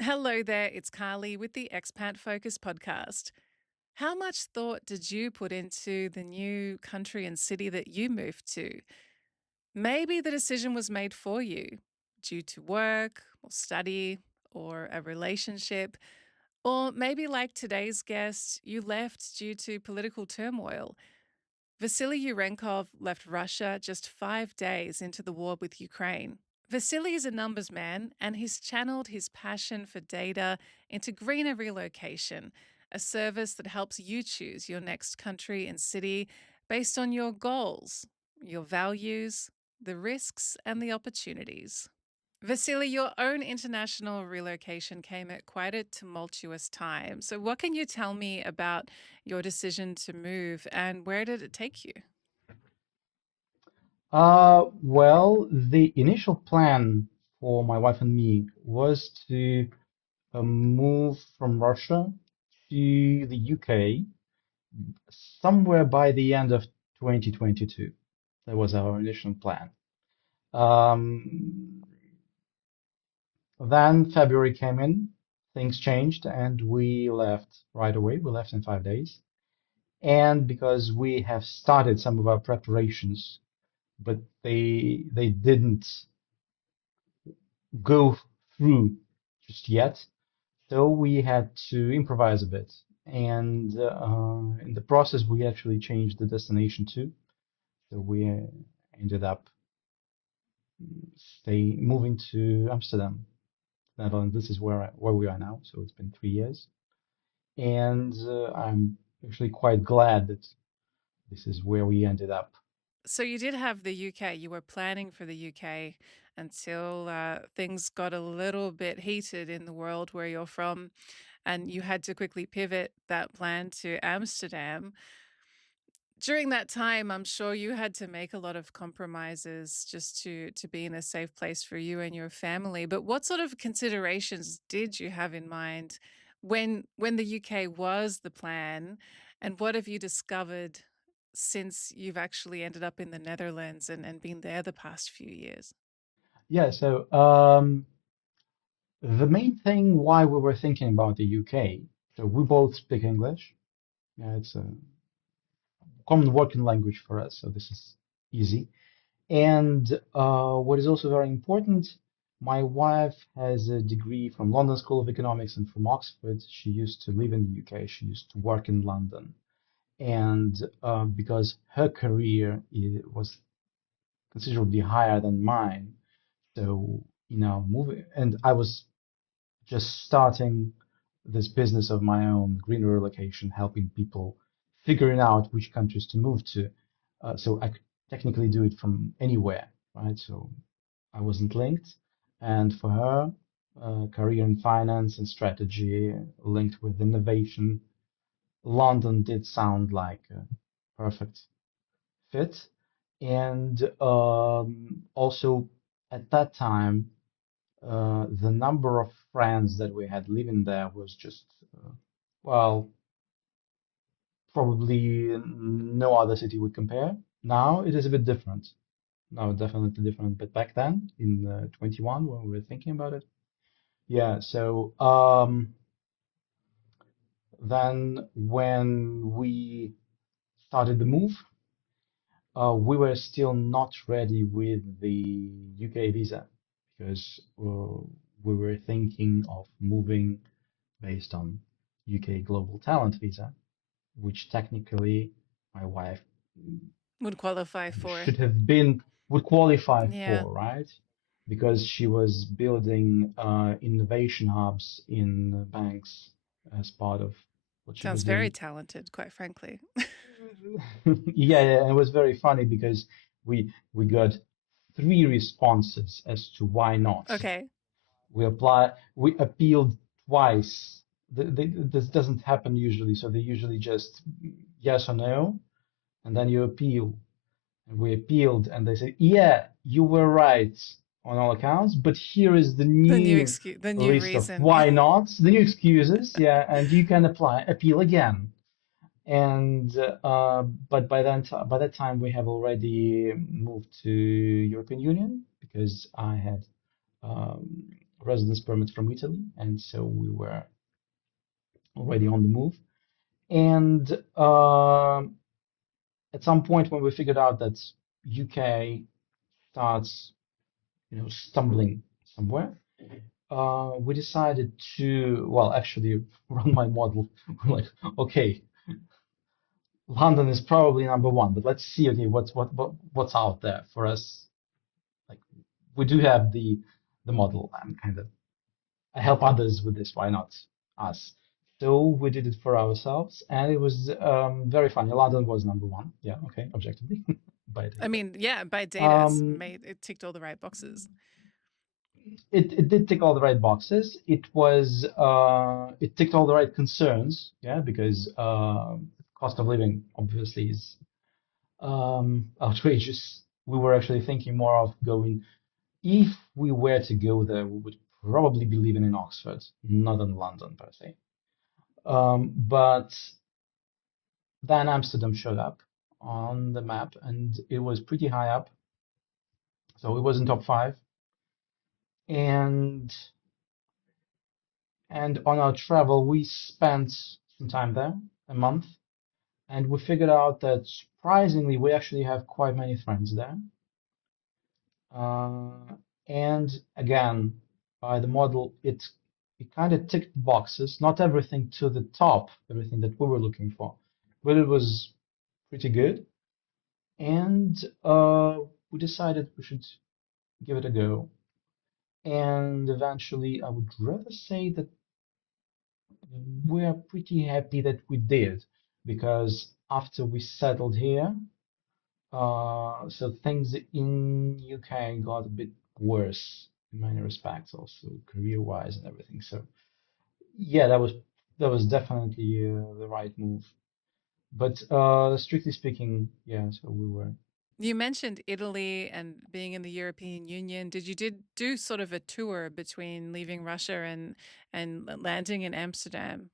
Hello there, it's Carly with the Expat Focus Podcast. How much thought did you put into the new country and city that you moved to? Maybe the decision was made for you due to work or study or a relationship, or maybe like today's guest, you left due to political turmoil. Vasily Yurenkov left Russia just 5 days into the war with Ukraine. Vasily is a numbers man, and he's channeled his passion for data into greener relocation, a service that helps you choose your next country and city based on your goals, your values, the risks, and the opportunities. Vasily, your own international relocation came at quite a tumultuous time. So, what can you tell me about your decision to move and where did it take you? Well, the initial plan for my wife and me was to move from Russia to the UK somewhere by the end of 2022. That was our initial plan. Um, then February came in, things changed, and we left right away. We left in 5 days. And because we have started some of our preparations, but they didn't go through just yet. So we had to improvise a bit. And in the process, we actually changed the destination too. So we ended up moving to Amsterdam, Netherlands. This is where we are now. So it's been 3 years. And I'm actually quite glad that this is where we ended up. So, you did have the UK, you were planning for the UK until things got a little bit heated in the world where you're from, and you had to quickly pivot that plan to Amsterdam. During that time, I'm sure you had to make a lot of compromises just to be in a safe place for you and your family. But what sort of considerations did you have in mind when the UK was the plan? And what have you discovered since you've actually ended up in the Netherlands and been there the past few years? Yeah, so the main thing why we were thinking about the UK, so we both speak English. Yeah, it's a common working language for us, so this is easy. And what is also very important, my wife has a degree from London School of Economics and from Oxford. She used to live in the UK. She used to work in London. And because her career was considerably higher than mine, so, moving, and I was just starting this business of my own, green relocation, helping people figuring out which countries to move to. So I could technically do it from anywhere, right? So I wasn't linked. And for her, career in finance and strategy linked with innovation, London did sound like a perfect fit. And also at that time, the number of friends that we had living there was just, well, probably no other city would compare. Now it is a bit different. Now definitely different. But back then, in 21, when we were thinking about it, yeah. So then when we started the move, we were still not ready with the UK visa because we were thinking of moving based on UK Global Talent Visa, which technically my wife Would qualify for. should have been would qualify Yeah. for, right? Because she was building innovation hubs in banks as part of what she Sounds was very doing. talented, quite frankly. Yeah, yeah, and it was very funny because we got three responses as to why not. Okay. We appealed twice. This doesn't happen usually, so they usually just yes or no, and then you appeal. And we appealed, and they said, yeah, you were right on all accounts, but here is the new The new list of reason. why nots, the new excuses, yeah, and you can appeal again. And but by that time we have already moved to European Union because I had residence permit from Italy, and so we were already on the move. And at some point when we figured out that UK starts, stumbling somewhere, we decided to, well, actually run my model. We're like, okay, London is probably number one, but let's see, okay, what's out there for us. Like, we do have the model. I help others with this. Why not us? So we did it for ourselves, and it was very funny. London was number one. Yeah, okay, objectively by I data. mean, yeah, by data, Um, it ticked all the right boxes. it did tick all the right boxes. It ticked all the right concerns. Yeah, because cost of living obviously is outrageous. We were actually thinking more of going. If we were to go there, we would probably be living in Oxford, not in London per se. But then Amsterdam showed up on the map, and it was pretty high up, so it was in top five. And on our travel, we spent some time there, a month, and we figured out that surprisingly, we actually have quite many friends there. Uh, and again, by the model, it kind of ticked boxes, not everything to the top, everything that we were looking for, but it was pretty good. And we decided we should give it a go. And eventually, I would rather say that we're pretty happy that we did, because after we settled here, so things in UK got a bit worse in many respects, also career-wise and everything. So yeah, that was definitely the right move. But strictly speaking, yeah, so we were. You mentioned Italy and being in the European Union. Did do sort of a tour between leaving Russia and landing in Amsterdam?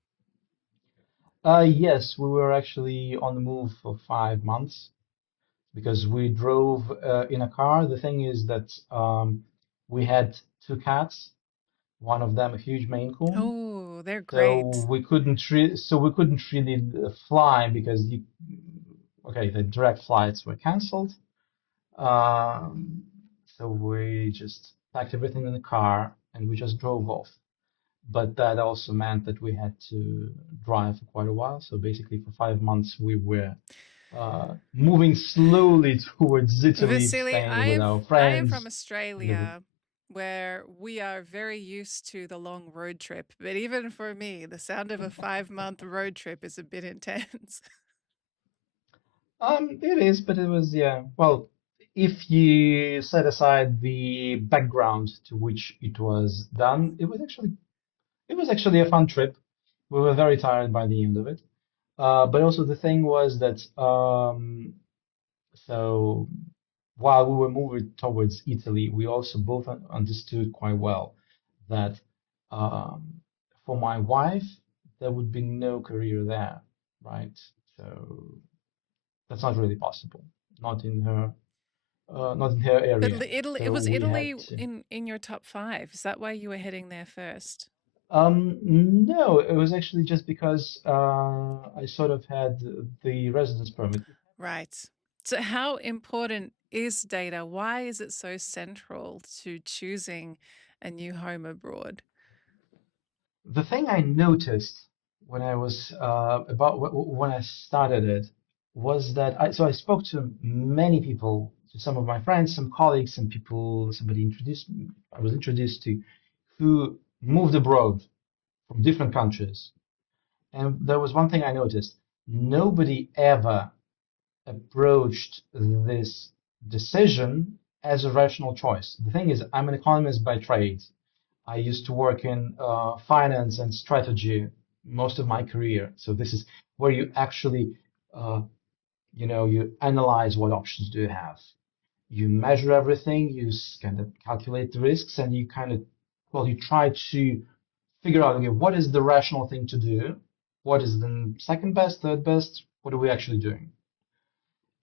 Yes, we were actually on the move for 5 months because we drove in a car. The thing is that we had two cats, one of them a huge Maine Coon. Oh, they're So great. we couldn't really fly because okay, the direct flights were canceled. Um, so we just packed everything in the car and we just drove off. But that also meant that we had to drive for quite a while. So basically, for 5 months, we were moving slowly towards Italy, Vasily, staying with our I am from friends, living. Australia, where we are very used to the long road trip. But even for me, the sound of a 5 month road trip is a bit intense. It is, but it was, yeah. Well, if you set aside the background to which it was done, it was actually a fun trip. We were very tired by the end of it. But also the thing was that so while we were moving towards Italy, we also both understood quite well that um, for my wife, there would be no career there, right? So that's not really possible, not in her, not in her But area. Italy, it So was we had Italy to. in your top five. Is that why you were heading there first? No, it was actually just because I sort of had the residence permit. Right. So, how important is data? Why is it so central to choosing a new home abroad? The thing I noticed when I was when I started it was that I spoke to many people, to some of my friends, some colleagues, some people, I was introduced to, who moved abroad from different countries. And there was one thing I noticed. Nobody ever approached this decision as a rational choice. The thing is, I'm an economist by trade. I used to work in finance and strategy most of my career. So this is where you actually, uh, you analyze what options do you have. You measure everything, you kind of calculate the risks, and you kind of, well, you try to figure out, okay, what is the rational thing to do? What is the second best, third best? What are we actually doing?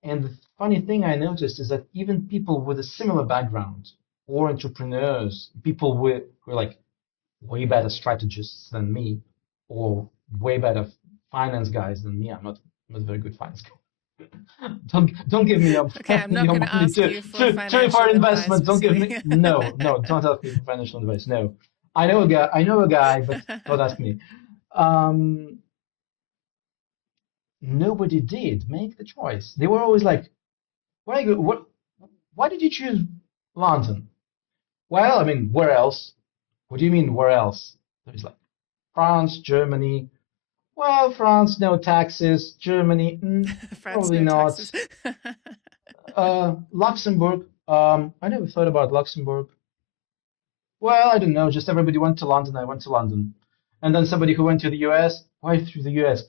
And the funny thing I noticed is that even people with a similar background or entrepreneurs, people who are like way better strategists than me, or way better finance guys than me. I'm not a very good finance guy. Don't give me Okay, I'm not your going to money ask you for for financial advice, investment. Don't give Vasily. me no. Don't ask me for financial advice. No, I know a guy, but don't ask me. Um, Nobody did make the choice. They were always like, why did you choose London? Well, I mean, where else? What do you mean, where else? There's like France, Germany. Well, France, no taxes. Germany, France, probably no not. taxes. Luxembourg. I never thought about Luxembourg. Well, I don't know. Just everybody went to London. I went to London. And then somebody who went to the US. Why through the US?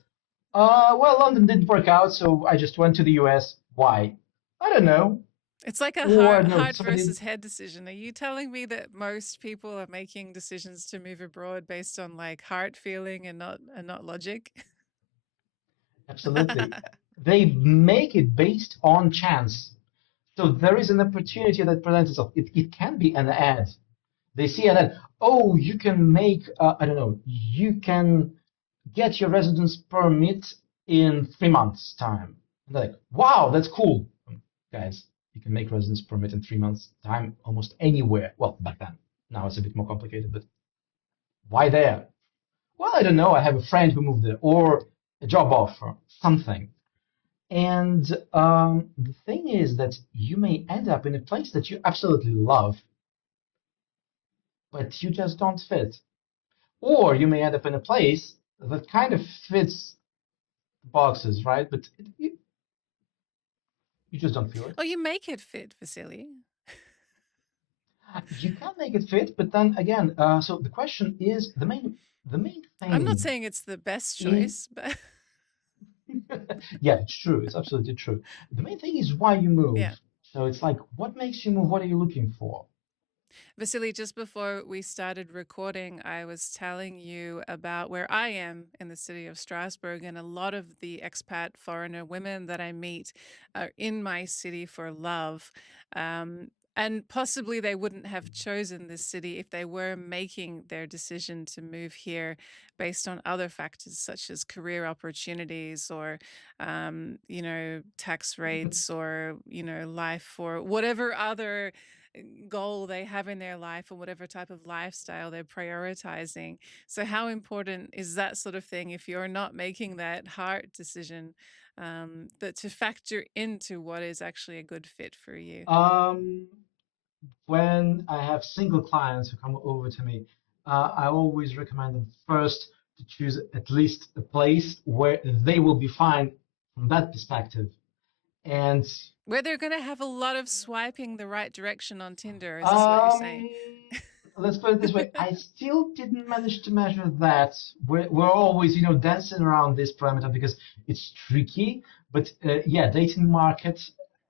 Well, London didn't work out, so I just went to the US. Why? I don't know. It's like a Or I heart, don't know. heart Somebody versus head decision. Are you telling me that most people are making decisions to move abroad based on like heart feeling and not logic? absolutely. They make it based on chance. So there is an opportunity that presents itself. It can be an ad. They see an ad. Oh, you can make, I don't know, you can get your residence permit in 3 months' time. And they're like, wow, that's cool. Guys, you can make residence permit in 3 months' time almost anywhere. Well, back then. Now it's a bit more complicated, but why there? Well, I don't know. I have a friend who moved there, or a job offer, something. And the thing is that you may end up in a place that you absolutely love, but you just don't fit. Or you may end up in a place that kind of fits the boxes, right? But you just don't feel it. Oh, you make it fit, Vasily. You can make it fit, but then again, so the question is the main I'm not thing saying it's the best is choice, but yeah, it's true. It's absolutely true. The main thing is why you move. yeah. So it's like, what makes you move? What are you looking for? Vasily, just before we started recording, I was telling you about where I am in the city of Strasbourg, and a lot of the expat foreigner women that I meet are in my city for love. And possibly they wouldn't have chosen this city if they were making their decision to move here based on other factors such as career opportunities or, tax rates or, life or whatever other goal they have in their life or whatever type of lifestyle they're prioritizing. So, how important is that sort of thing if you're not making that heart decision, that to factor into what is actually a good fit for you? Um, when I have single clients who come over to me, I always recommend them first to choose at least a place where they will be fine from that perspective. And Where they're going to have a lot of swiping the right direction on Tinder. Is this what you're saying? um, let's put it this way: I still didn't manage to measure that. We're always, dancing around this parameter because it's tricky. But yeah, dating market.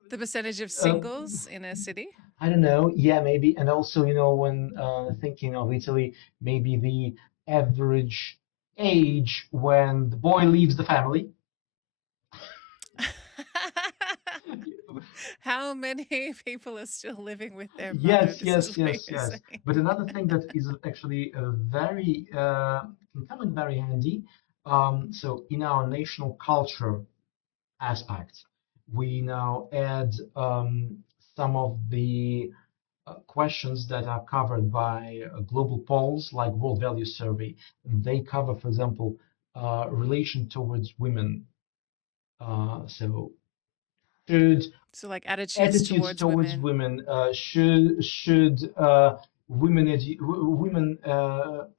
The percentage of Uh, singles in a city? I don't know. Yeah, maybe. And also, when thinking of Italy, maybe the average age when the boy leaves the family. How many people are still living with their mother? Yes, This is yes, what yes, you're yes. saying. But another thing that is actually very can come in very handy. So in our national culture aspect, we now add some of the questions that are covered by global polls like World Value Survey. They cover, for example, relation towards women. So should So, like attitudes attitudes towards towards women. women should women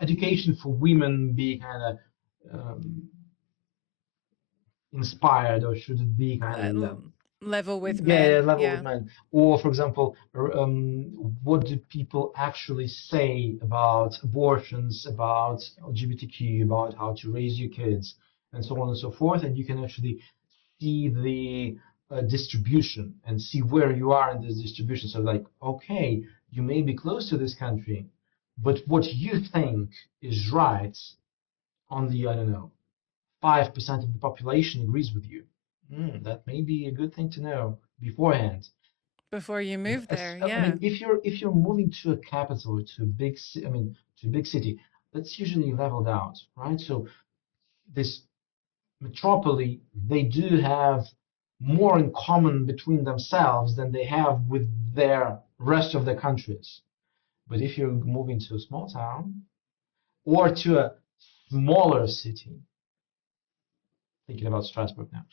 education for women be kind of inspired, or should it be kind of Level with yeah, men. level with Yeah. men? Or, for example, what do people actually say about abortions, about LGBTQ, about how to raise your kids, and so on and so forth? And you can actually see the distribution and see where you are in this distribution. So, like, okay, you may be close to this country, but what you think is right on the, I don't know, 5% of the population agrees with you. That may be a good thing to know beforehand. before you move there. I Yeah. mean, if you're moving to a capital, to a I mean, to a big city, that's usually leveled out, right? So this metropoly, they do have more in common between themselves than they have with their rest of the countries. But if you're moving to a small town or to a smaller city, thinking about Strasbourg now.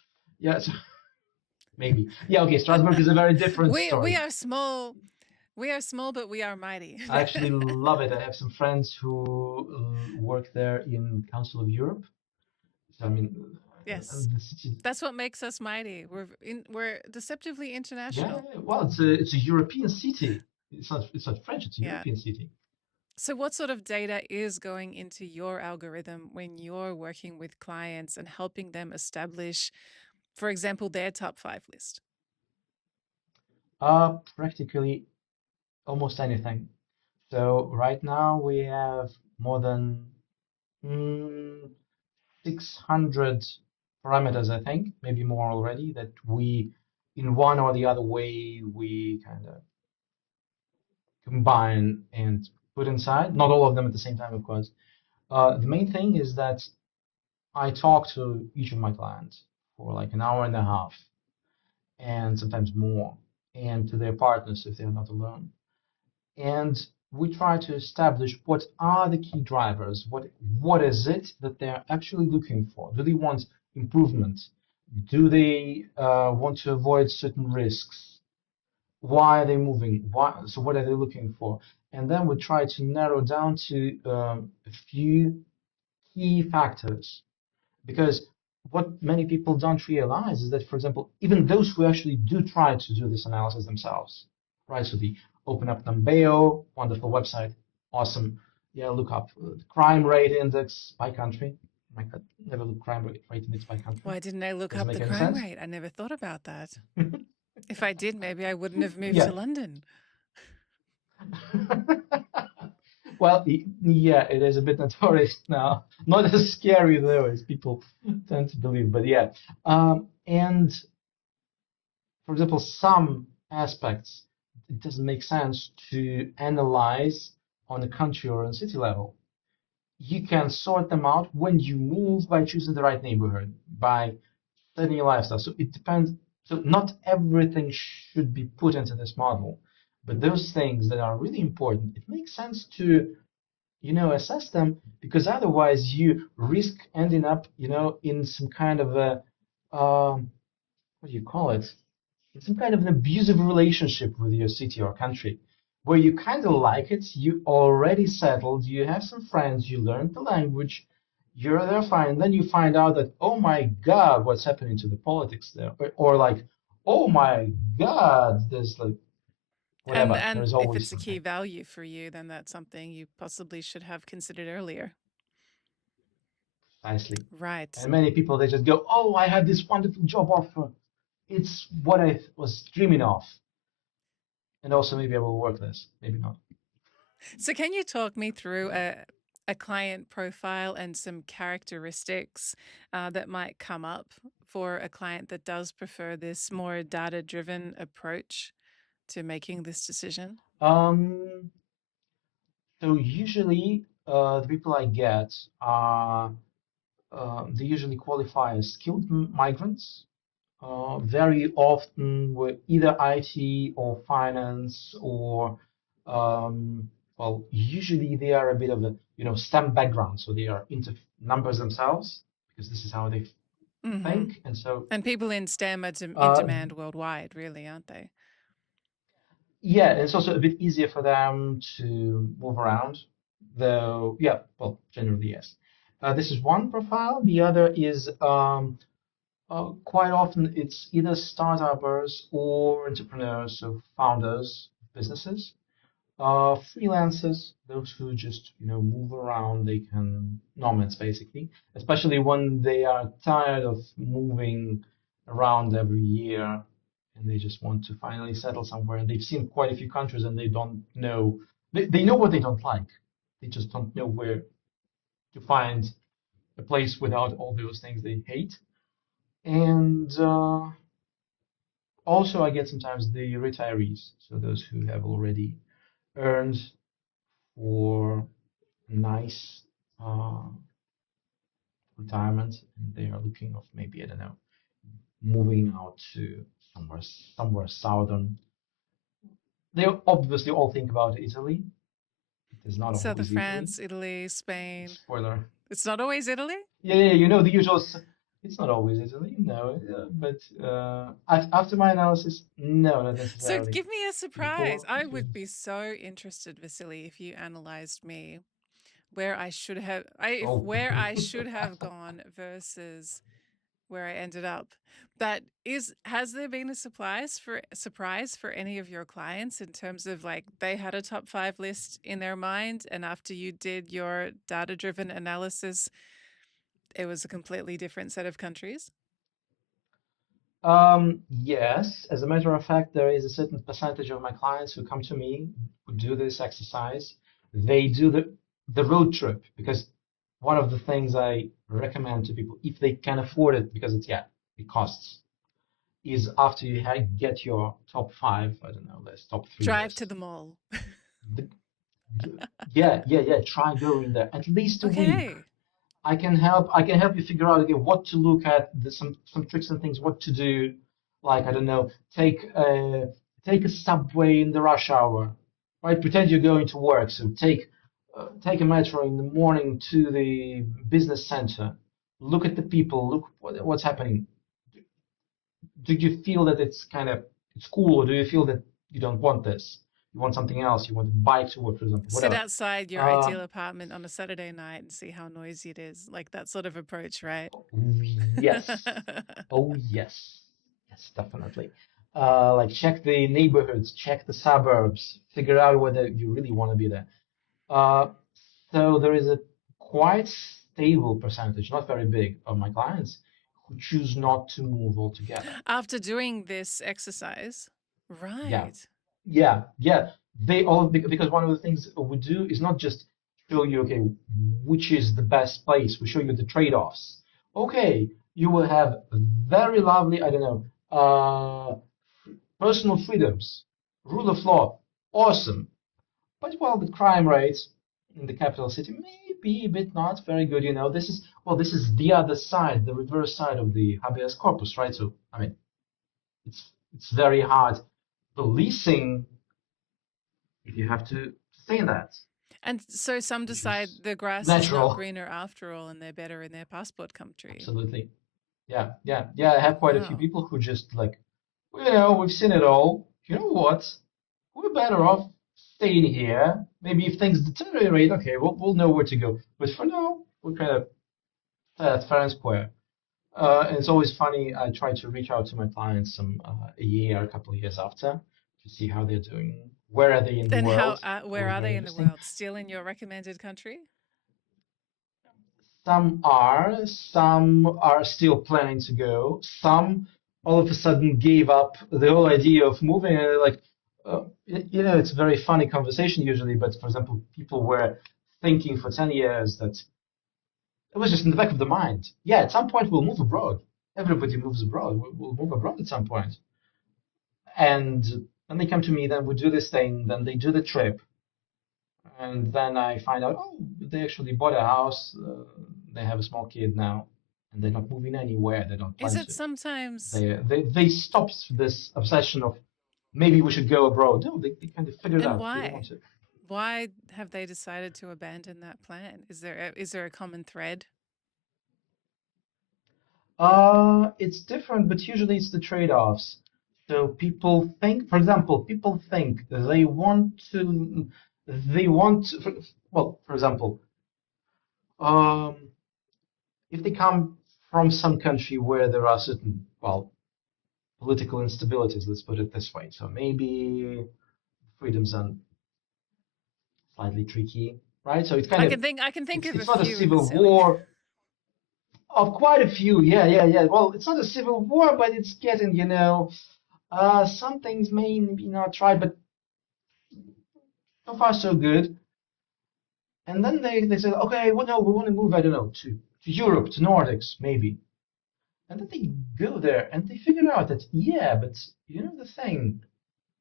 Yeah, so maybe. Yeah, okay, Strasbourg is a very different We story. are small. We are small, but we are mighty. I actually love it. I have some friends who work there in Council of Europe. So I mean, Yes. and the city, That's what makes us mighty. We're deceptively yeah, international. well, it's a European city. It's not French. It's a Yeah. European city. So what sort of data is going into your algorithm when you're working with clients and helping them establish, for example, their top 5 list? Practically almost anything. So right now we have more than mm, 600 parameters, I think, maybe more already, that we, in one or the other way, we kind of combine and put inside. Not all of them at the same time, of course. The main thing is that I talk to each of my clients for like an hour and a half, and sometimes more, and to their partners if they're not alone. And we try to establish what are the key drivers, what is it that they're actually looking for. Do they want improvement? Do they want to avoid certain risks? Why are they moving? So what are they looking for? And then we try to narrow down to a few key factors, because what many people don't realize is that, for example, even those who actually do try to do this analysis themselves, right? So they open up Numbeo, wonderful website, awesome. Yeah, look up crime rate index by country. Oh my God, never look crime rate index by country. Why didn't I look Doesn't up the make any crime sense. rate? I never thought about that. If I did, maybe I wouldn't have moved to Yeah. London. Well, yeah, it is a bit notorious now. Not as scary though as people tend to believe, but yeah. And for example, some aspects it doesn't make sense to analyze on a country or on city level. You can sort them out when you move by choosing the right neighborhood, by setting your lifestyle. So it depends. So not everything should be put into this model, but those things that are really important, it makes sense to assess them, because otherwise you risk ending up in some kind of a what do you call it, in some kind of an abusive relationship with your city or country, where you kind of like it, you already settled, you have some friends, you learned the language, you're there fine, then you find out that, oh my God, what's happening to the politics there, or like, oh my God, there's like whatever, And there's if always it's a key something. value for you, then that's something you possibly should have considered earlier. Precisely. Right. And many people, they just go, oh, I had this wonderful job offer, it's what I was dreaming of, and also maybe I will work this, maybe not. So can you talk me through a client profile and some characteristics that might come up for a client that does prefer this more data-driven approach to making this decision? um So usually, the people I get are they usually qualify as skilled migrants. Very often with either IT or finance or well, usually they are a bit of a STEM background, so they are into numbers themselves because this is how they Hmm. think, and so And people in STEM are in uh, demand worldwide, really, aren't they? yeah, it's also a bit easier for them to move around, though, yeah, well, generally, yes. This is one profile. The other is quite often it's either startups or entrepreneurs, so founders, businesses, freelancers, those who just, move around, they can nomads basically, especially when they are tired of moving around every year and they just want to finally settle somewhere. And they've seen quite a few countries and they don't know, they know what they don't like. They just don't know where to find a place without all those things they hate. And Also, I get sometimes the retirees, so those who have already earned for a nice uh, retirement, and they are looking of maybe, I don't know, moving out to somewhere southern. They obviously all think about Italy. It is not South of always Italy. France, Italy, Spain. Spoiler. It's not always Italy? Yeah, yeah, you know the usual. It's not always Italy, no. But after my analysis, no, not So necessarily. give me a surprise. Before, I it was would be so interested, Vasily, if you analyzed me where I should have oh, where I should have gone versus where I ended up. But has there been a surprise for any of your clients in terms of like they had a top 5 list in their mind and after you did your data-driven analysis, it was a completely different set of countries? yes. As a matter of fact, there is a certain percentage of my clients who come to me who do this exercise. They do the road trip because one of the things I recommend to people, if they can afford it, because it costs, is after you get your top five, I don't know, list, top three Drive to list. the mall. The, yeah. Try going there at least a week. Okay. I can help you figure out again what to look at, some tricks and things, what to do. Like I don't know, take a subway in the rush hour, right? Pretend you're going to work, so take a metro in the morning to the business center. Look at the people. Look what's happening. Do you feel that it's cool, or do you feel that you don't want this? You want something else. You want to bike to work, for example, Sit whatever. outside your Uh, ideal apartment on a Saturday night and see how noisy it is. Like that sort of approach, right? yes. Oh, yes. Yes, definitely. Like check the neighborhoods, check the suburbs, figure out whether you really want to be there. Uh, so there is a quite stable percentage, not very big, of my clients who choose not to move altogether. After doing this exercise, Yeah, right. yeah. They all because one of the things we do is not just show you, okay, which is the best place. We show you the trade-offs. Okay, you will have very lovely, I don't know, personal freedoms, rule of law, awesome. But well, the crime rate in the capital city may be a bit not very good. This is the other side, the reverse side of the habeas corpus, right? So I mean, it's very hard policing if you have to say that, And so some which decide is the grass is not natural. greener after all and they're better in their passport country. Absolutely. Yeah. I have quite a few Wow. people who just like, well, we've seen it all. You know what? We're better off staying here. Maybe if things deteriorate, okay, we'll know where to go. But for now, we're kind of fair and square. And it's always funny. I try to reach out to my clients a couple of years after to see how they're doing. Where are they in the And world? where Always are very they in the interesting. world? Still in your recommended country? Some are still planning to go. Some all of a sudden gave up the whole idea of moving. And they're like, it's a very funny conversation usually. But for example, people were thinking for 10 years that it was just in the back of the mind. Yeah, at some point we'll move abroad. Everybody moves abroad. We'll move abroad at some point. And then they come to me. Then we do this thing. Then they do the trip. And then I find out, oh, they actually bought a house. They have a small kid now, and they're not moving anywhere. They don't Is plan it to. sometimes, They stopped this obsession of maybe we should go abroad. No, they kind of figured and out they don't want why? to. Why have they decided to abandon that plan? Is there a common thread? It's different, but usually it's the trade-offs. So people think, for example, people think for example, um, if they come from some country where there are certain, political instabilities, let's put it this way. So maybe freedoms are slightly tricky, right? So it's kind of I can think it's of a it's not a few, civil Vasily. war of quite a few. Yeah. Well, it's not a civil war, but it's getting, some things may be not right, but so far so good. And then they say, okay, well, no, we want to move, I don't know, to Europe, to Nordics, maybe. And then they go there and they figure out that, yeah, but you know the thing,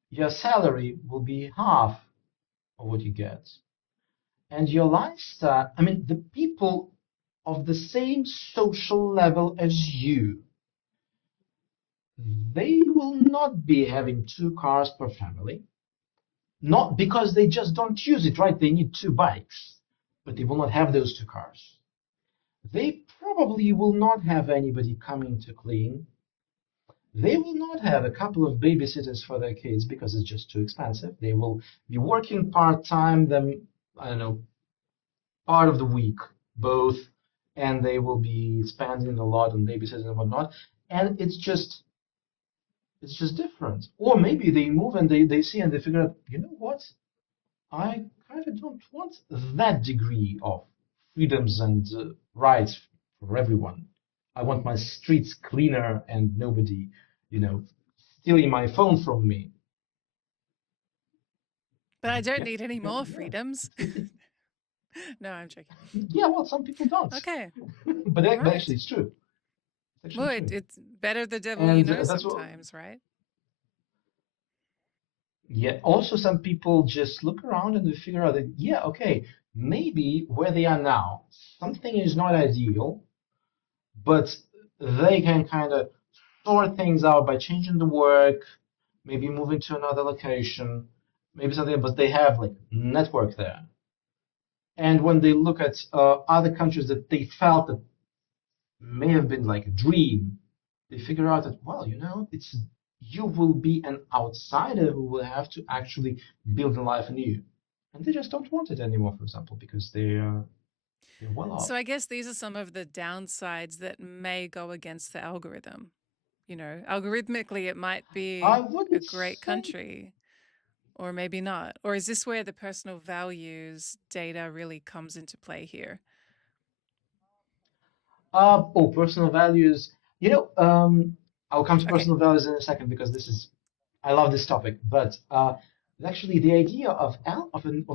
your salary will be half of what you get. And your lifestyle, I mean, the people of the same social level as you, they will not be having two cars per family. Not because they just don't use it, right? They need two bikes, but they will not have those two cars. They probably will not have anybody coming to clean. They will not have a couple of babysitters for their kids because it's just too expensive. They will be working part-time, them, I don't know, part of the week, both, and they will be spending a lot on babysitters and whatnot. And it's just different. Or maybe they move and they see and they figure out, you know what? I kind of don't want that degree of freedoms and rights for everyone. I want my streets cleaner and nobody, you know, stealing my phone from me. But I don't Yeah, need any yeah, more yeah. freedoms. No, I'm joking. Yeah, well, some people don't, Okay, but right. actually, it's true. It's Well, actually true, it's better the devil you and know that's what. sometimes, right? Yeah. Also, some people just look around and they figure out that yeah, okay, maybe where they are now, something is not ideal, but they can kind of sort things out by changing the work, maybe moving to another location, maybe something, but they have like network there. And when they look at other countries that they felt that may have been like a dream, they figure out that, well, you know, it's you will be an outsider who will have to actually build a life anew. And they just don't want it anymore, for example, because they're well off. So I guess these are some of the downsides that may go against the algorithm. Algorithmically, it might I be a wouldn't great say. country, or maybe not. Or is this where the personal values data really comes into play here? Personal values. You know, I'll come to Okay, personal values in a second because I love this topic. But actually, the idea of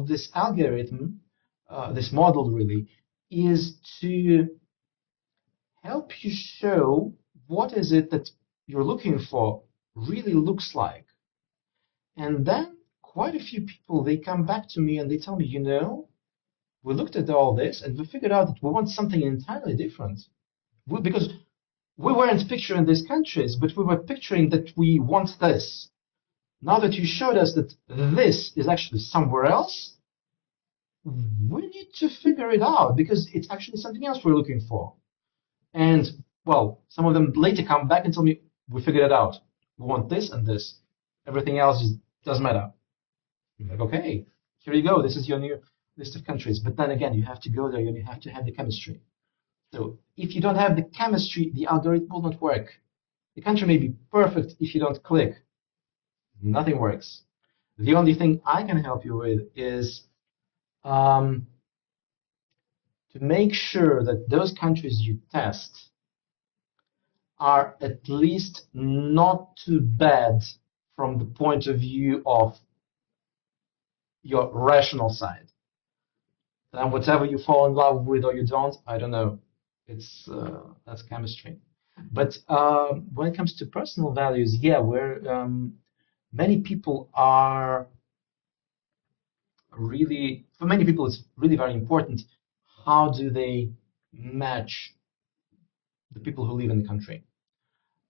this algorithm, this model really, is to help you show what is it that you're looking for really looks like. And then quite a few people, they come back to me and they tell me, you know, we looked at all this and we figured out that we want something entirely different. Because we weren't picturing these countries, but we were picturing that we want this. Now that you showed us that this is actually somewhere else, we need to figure it out because it's actually something else we're looking for. And well, some of them later come back and tell me, we figured it out. We want this and this. Everything else just doesn't matter. I'm like, okay, here you go. This is your new list of countries. But then again, you have to go there and you have to have the chemistry. So if you don't have the chemistry, the algorithm will not work. The country may be perfect if you don't click. Nothing works. The only thing I can help you with is um, to make sure that those countries you test are at least not too bad from the point of view of your rational side. And whatever you fall in love with or you don't, I don't know. It's that's chemistry. But when it comes to personal values, yeah, where many people are really, for many people, it's really very important. How do they match the people who live in the country?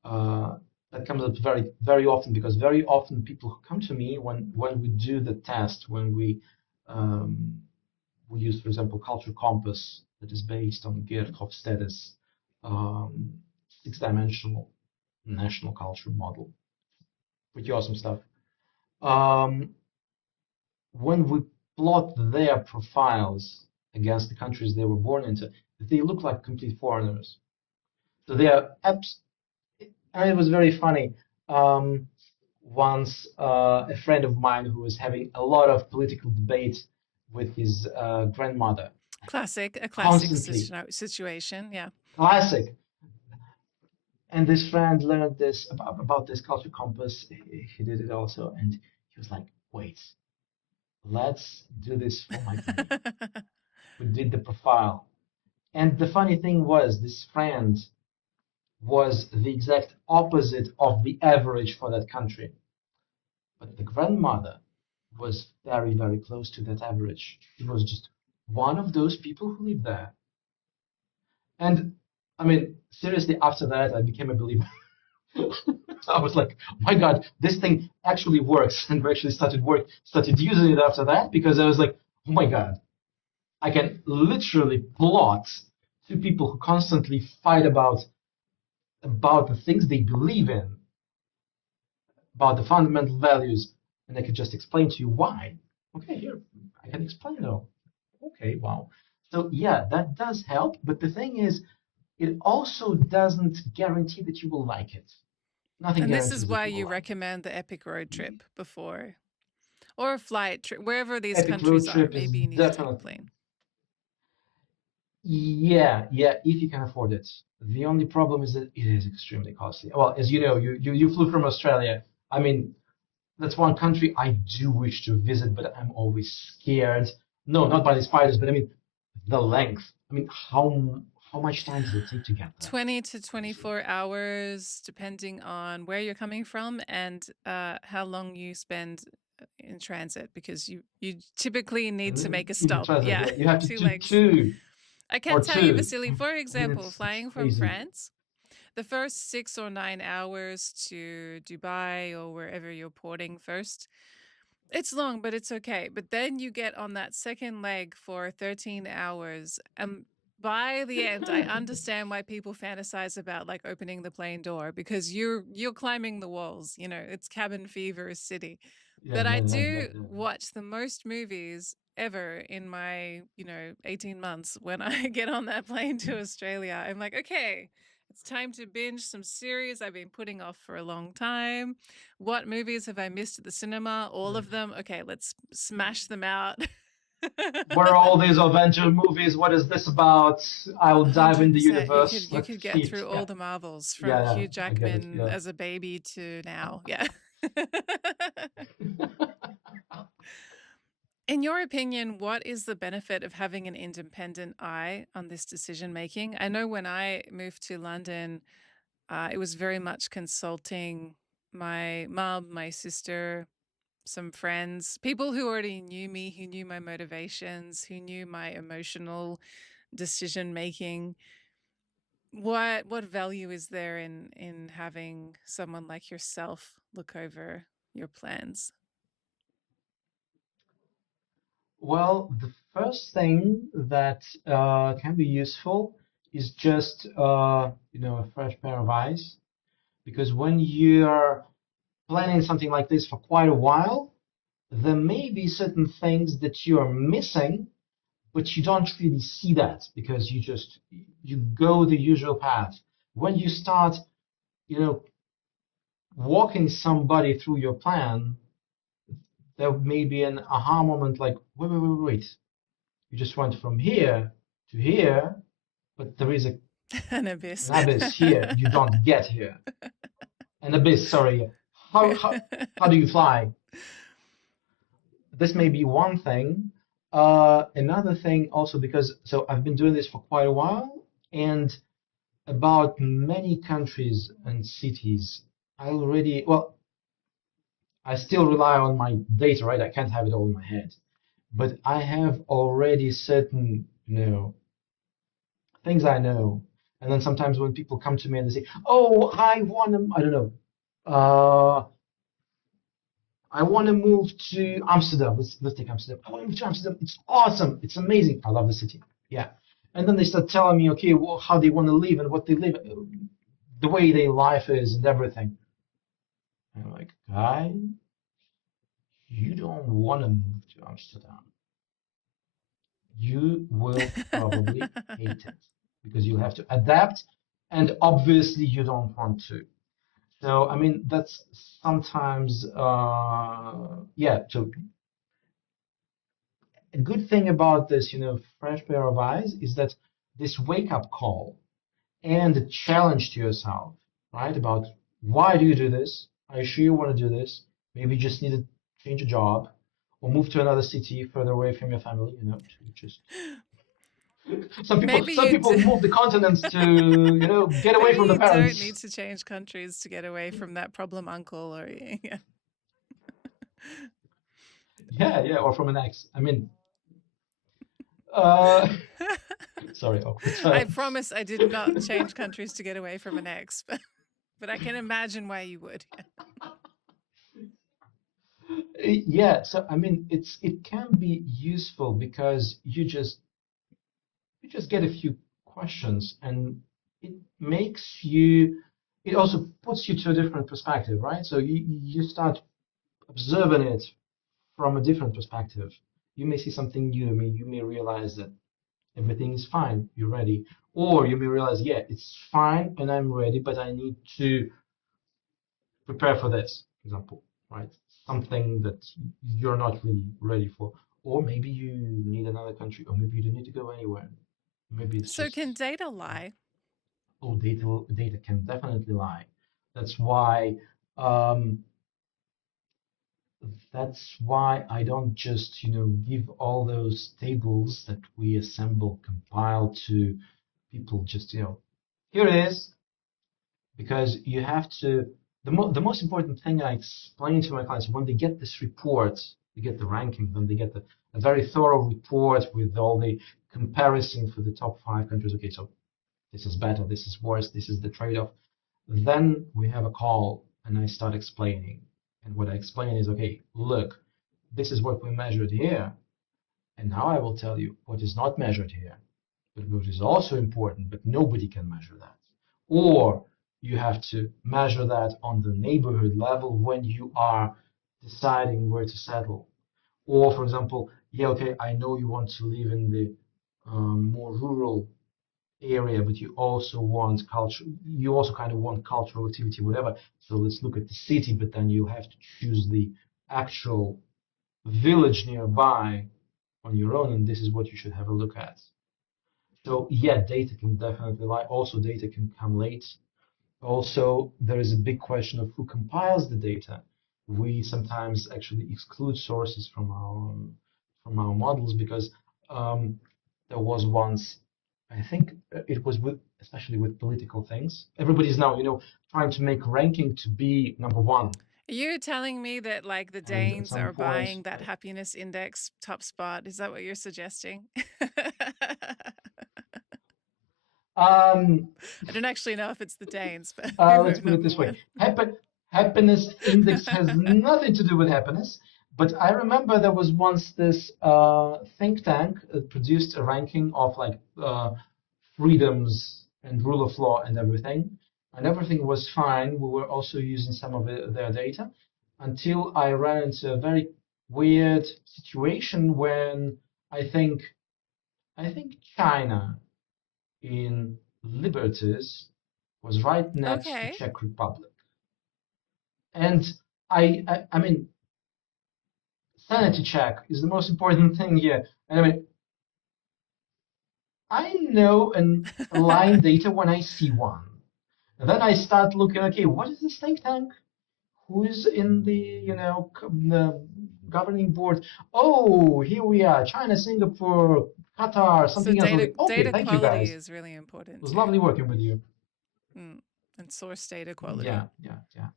Uh, that comes up very, very often because very often people who come to me when we do the test, when um, we use, for example, culture compass that is based on Geert Hofstede's um, six-dimensional national culture model. Pretty awesome stuff. Um, when we plot their profiles against the countries they were born into, they look like complete foreigners. So they are abs- and it was very funny. Um, Once a friend of mine who was having a lot of political debate with his grandmother, a classic constantly, situation. Yeah. classic. And this friend learned this about this culture compass. He did it also, and he was like, "Wait, let's do this for my friend." We did the profile, and the funny thing was, this friend was the exact opposite of the average for that country. But the grandmother was very, very close to that average. She was just one of those people who live there. And I mean, seriously, after that, I became a believer. I was like, oh my God, this thing actually works. And we actually started using it after that because I was like, oh my God, I can literally plot two people who constantly fight about the things they believe in, about the fundamental values, and I could just explain to you why. Okay, here, I can explain though. Okay, wow. So yeah, that does help, but the thing is, it also doesn't guarantee that you will like it. Nothing And this is guarantees that why you will you like it. recommend the epic road trip before, or a flight trip, wherever these Epic road countries are. trip is Maybe you need to take a definitely, plane. yeah, if you can afford it. The only problem is that it is extremely costly. Well, as you know, you flew from Australia. I mean, that's one country I do wish to visit, but I'm always scared. No, not by the spiders, but I mean the length. I mean, how much time does it take to get there? 20 to Seriously. 24 hours, depending on where you're coming from and how long you spend in transit, because you typically need to make a In the stop. transit, Yeah, yeah, you have to two do legs. two I can or tell you, two. Vasily, for I mean, example, it's flying from crazy. France, the first 6 or 9 hours to Dubai or wherever you're porting first, it's long, but it's okay. But then you get on that second leg for 13 hours. And by the end, I understand why people fantasize about like opening the plane door, because you're climbing the walls, it's cabin fever city. Yeah, But I yeah, do watch the most movies ever in my, 18 months when I get on that plane to Australia. I'm like, okay, it's time to binge some series I've been putting off for a long time. What movies have I missed at the cinema? All yeah. of them. Okay, let's smash them out. What are all these adventure movies? What is this about? I'll dive in the 100%. You universe. could you Let's could see get it. through Yeah, all the Marvels from yeah, Hugh I get it. Jackman Yeah. as a baby to now. Yeah. In your opinion, what is the benefit of having an independent eye on this decision making? I know when I moved to London, it was very much consulting my mom, my sister, some friends, people who already knew me, who knew my motivations, who knew my emotional decision making. What value is there in having someone like yourself look over your plans? Well, the first thing that can be useful is just a fresh pair of eyes, because when you're planning something like this for quite a while, there may be certain things that you're missing, but you don't really see that because you go the usual path. When you start, you know, walking somebody through your plan, there may be an aha moment like, wait. You just went from here to here, but there is An an abyss. abyss here. You don't get here. An abyss, sorry. How, how, how do you fly? This may be one thing. Another thing also, because so I've been doing this for quite a while, and about many countries and cities, I still rely on my data, right? I can't have it all in my head, but I have already certain, things I know. And then sometimes when people come to me and they say, "Oh, I don't know, uh, I want to move to Amsterdam. Let's take Amsterdam. I want to move to Amsterdam. It's awesome. It's amazing. I love the city. Yeah." And then they start telling me, okay, well, how they want to live and what they live, the way their life is and everything. And I'm like, guy, you don't want to move to Amsterdam. You will probably hate it because you have to adapt, and obviously you don't want to. So, I mean, that's sometimes, yeah. So, a good thing about this, fresh pair of eyes is that this wake up call and a challenge to yourself, right? About why do you do this? Are you sure you want to do this? Maybe you just need to change a job or move to another city further away from your family, to just Maybe some you people do. move the continents to get away Maybe from the you don't need parents. to change countries to get away from that problem uncle or yeah. Yeah, or from an ex. I mean, uh, sorry, awkward I silence. promise I did not change countries to get away from an ex, but I can imagine why you would. Yeah, so I mean, it can be useful because you just get a few questions, and it makes you. It also puts you to a different perspective, right? So you start observing it from a different perspective. You may see something new. I mean, you may realize that everything is fine, you're ready. Or you may realize, yeah, it's fine and I'm ready, but I need to prepare for this, for example, right? Something that you're not really ready for. Or maybe you need another country, or maybe you don't need to go anywhere. Maybe it's So, just, can data lie? oh, data can definitely lie. That's why um, that's why I don't just, give all those tables that we assemble, compile to people just, here it is, because you have to, the most important thing I explain to my clients when they get this report, they get the ranking, then they get a very thorough report with all the comparison for the top 5 countries. Okay, so this is better, this is worse, this is the trade-off. Then we have a call and I start explaining. And what I explain is, okay, look, this is what we measured here. And now I will tell you what is not measured here, but what is also important, but nobody can measure that. Or you have to measure that on the neighborhood level when you are deciding where to settle. Or, for example, yeah, okay, I know you want to live in the more rural area, but you also want culture, you also kind of want cultural activity, whatever. So let's look at the city, but then you have to choose the actual village nearby on your own, and this is what you should have a look at. So yeah, data can definitely lie. Also, data can come late. Also, there is a big question of who compiles the data. We sometimes actually exclude sources from our models because there was once, I think it was with especially with political things. Everybody's now, trying to make ranking to be number one. You're telling me that, like, the And at Danes some are point, buying that happiness index top spot? Is that what you're suggesting? um, I don't actually know if it's the Danes, but who let's are put it number this way. one. Happiness index has nothing to do with happiness. But I remember there was once this think tank produced a ranking of like freedoms and rule of law and everything. And everything was fine. We were also using some of their data until I ran into a very weird situation when I think I think China in liberties was right next to Okay. Czech Republic. And I mean, sanity check is the most important thing here. And I mean, I know an line data when I see one. And then I start looking, okay, what is this think tank? Who is in the, the governing board? Oh, here we are, China, Singapore, Qatar, So something else. Okay, data thank you quality guys. It is really important was too. lovely working with you. And source data quality. Yeah. Lots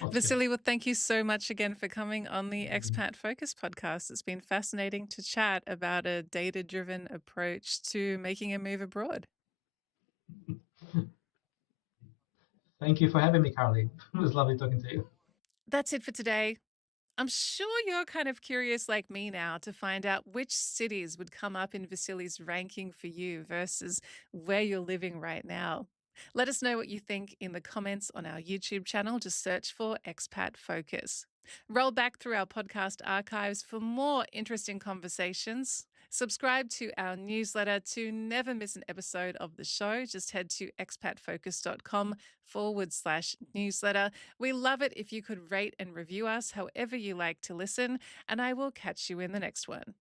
good. Vasily, well, thank you so much again for coming on the Expat Focus podcast. It's been fascinating to chat about a data driven approach to making a move abroad. Thank you for having me, Carly. It was lovely talking to you. That's it for today. I'm sure you're kind of curious, like me now, to find out which cities would come up in Vasily's ranking for you versus where you're living right now. Let us know what you think in the comments on our YouTube channel. Just search for Expat Focus. Roll back through our podcast archives for more interesting conversations. Subscribe to our newsletter to never miss an episode of the show. Just head to expatfocus.com/newsletter. We love it if you could rate and review us however you like to listen, and I will catch you in the next one.